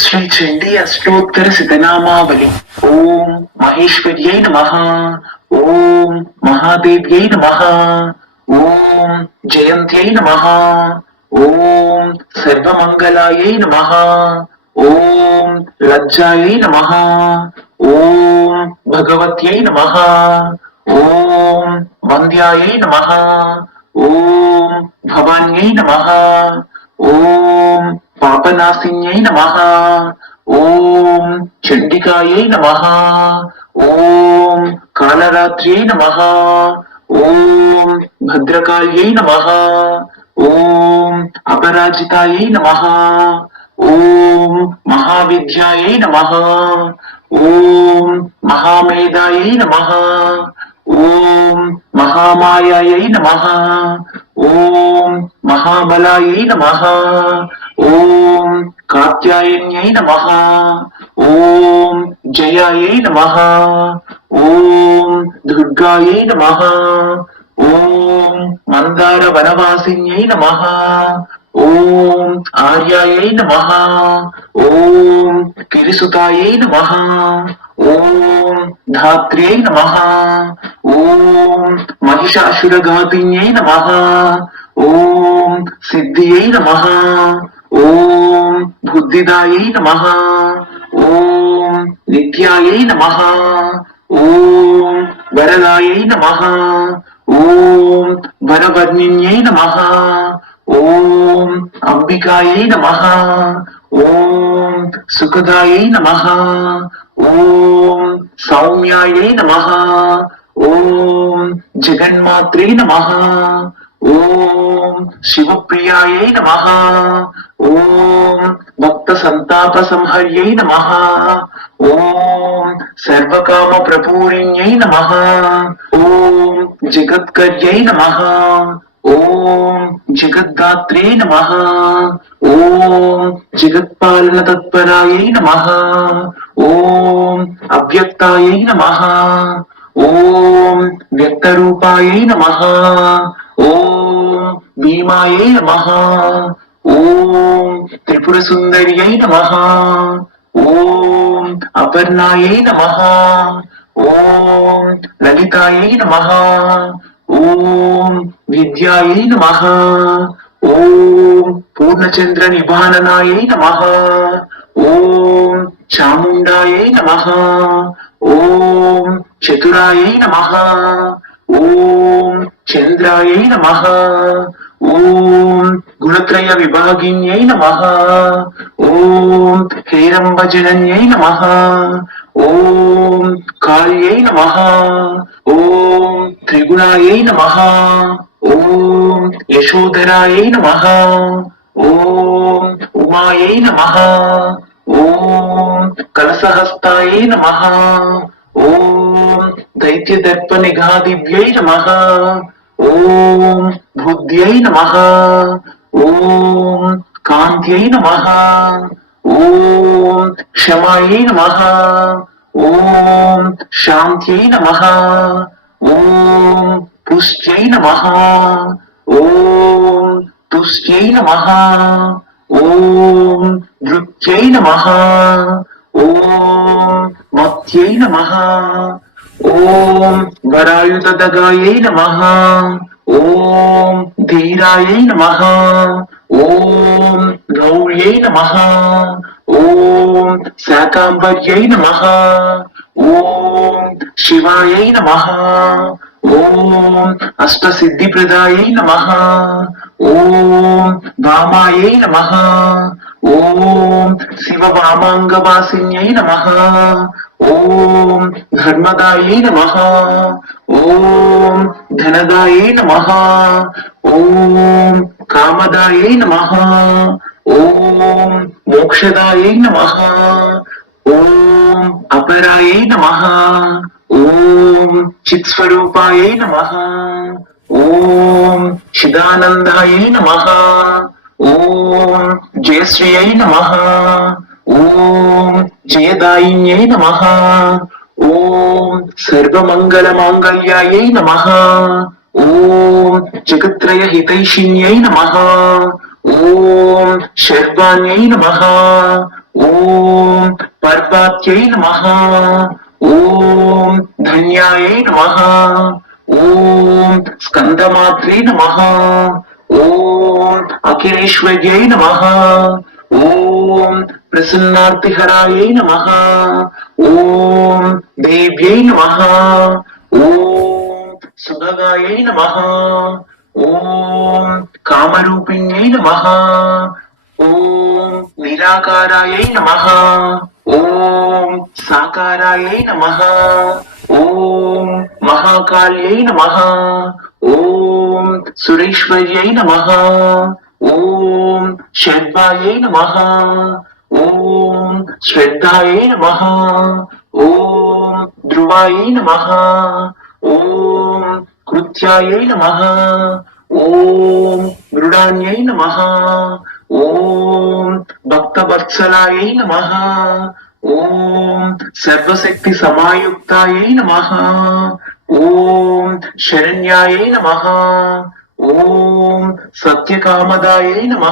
శ్రీ చండీ అష్టోత్తర శతనామావళి ఓం మహేశ్వర్యై నమ ఓం మహాదేవ్యై నమ ఓం జయంత్యై నమ ఓం సర్వమంగళాయై నమ ఓం లజ్జాయై నమ ఓం భగవత్యై నమ ఓం వంద్యాయై నమ ఓం భవాన్యై నమ ఓం పాపనాశిన్యై నమ ఓం చండికాయై నమ ఓం కాలరాత్ర్యై నమ ఓం భద్రకాయై నమ ఓం అపరాజితాయై నమ ఓం మహావిద్యాయై నమ ఓం మహామేధాయై నమ ఓం మహామాయాయై నమ ఓం మహాబలాయై నమ ఓం కాత్యాయన్యై నమ. ఓం జయాయై నమ. ఓం దుర్గాయై నమ. ఓం మందార వనవాసిన్యై నమ. ఓం ఆర్యాయై నమ. ఓం కిరిసుతాయై నమ. ఓం ధాత్ర్యై నమ. ఓం మహిషాసురఘాతిన్యై నమ. ఓం సిద్ధియై నమ. ఓం బుద్ధిదాయై నమ. ఓం నిత్యాయై నమ. ఓం వరదాయై నమ. ఓం వరవర్ణిన్యై నమ. ఓం అంబికాయై నమ. ఓం సుఖదాయై నమ. ఓం సౌమ్యాయై నమ. ఓం జగన్మాత్రే నమ. ఓం శివప్రియాయై నమ. ఓం భక్త సంతాప సంహర్యై నమ. ఓం సర్వకామ ప్రపూరిణ్యై నమ. ఓం జగత్కర్యై నమ. ఓం జగద్దాత్రే నమ. ఓం జగత్పాలన తత్పరాయై నమ. ఓం అవ్యక్తాయై నమ. ఓం వ్యక్తరూపాయై నమ. భీమాయే నమ. ఓం త్రిపుర సుందర్యై నమ. ఓం అపర్ణాయై నమ. ఓం లలితాయై నమ. ఓం విద్యాయై నమ. ఓం పూర్ణచంద్ర నిభాననాయై నమ. ఓం చాముండాయై నమ. ఓం చతురాయై నమ. ఓం చంద్రాయై నమ. ఓం గుణత్రయ విభాగిన్యై నమ. ఓం హేరంబజనన్యై నమ. ఓం కాళ్యై నమ. ఓం త్రిగుణాయై నమ. ఓం యశోధరాయై నమ. ఓం ఉమాయై నమ. ఓం కలసహస్తాయై నమ. ఓం దైత్యదర్ప నిఘాదివ్యై నమ. ఓం బుద్ధ్యై నమ ఓం కాంత్యై నమ ఓం క్షమాయై నమ ఓం శాంత్యై నమ ఓం పుష్ట్యై నమ ఓం తుష్ట్యై నమ ఓం నృత్యై నమ ఓం మత్యై నమ ఓం వరాయుధదగాయై నమ. ఓం ధీరాయై నమ. ఓం గౌర్యై నమ. ఓం శాకాంబర్యై నమ. ఓం శివాయై నమ. ఓం అష్టసిద్ధిప్రదాయై నమ. ఓం వామాయై నమ. ఓం శివ వామాంగవాసిన్యై నమ. ఓం ధర్మదాయై నమ. ఓం ధనదాయై నమ. ఓం కామదాయై నమ. ఓం మోక్షదాయై నమ. ఓం అపరాయై నమ. ఓం చిత్స్వరూపాయై నమ. ఓం చిదానందాయ నమ. ఓం జయశ్రియై నమ. ఓం జయదాయిన్యై నమ. ఓం సర్వమంగళమాంగళ్యాయై నమ. ఓం జగత్రయ హితైషిణ్యై నమ. ఓం శర్వాణ్యై నమ. ఓం పర్వాత్యై నమః. ఓం ధన్యాయై నమః. ఓం స్కందమాత్రే నమః. ఓం అఖిలేశ్వర్యై నమః. ఓం ప్రసన్నార్తిహరాయై నమః. ఓం దేవ్యై నమః. ఓం సుగగాయై నమః. ఓం కామరూపిణ్యై నమః. ఓం నిరాకారాయై నమః ఓం సాకారాయై నమః ఓం మహాకాళ్యై నమః ఓం సురేశ్వర్యై నమః ఓం షడ్వాయై నమః ఓం శ్రద్ధాయై నమః ఓం ధ్రువాయై నమః ఓం కృత్యాయై నమః ఓం మృడాన్యై నమః ఓం భక్త వత్సలాయ నమ. ఓం సర్వశక్తి సమాయుక్తాయ నమ. ఓం శరణ్యాయ నమ. ఓం సత్యకామదాయ నమ.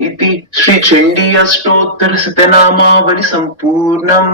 ఇది శ్రీ చండీ అష్టోత్తర శతనామావళి సంపూర్ణం.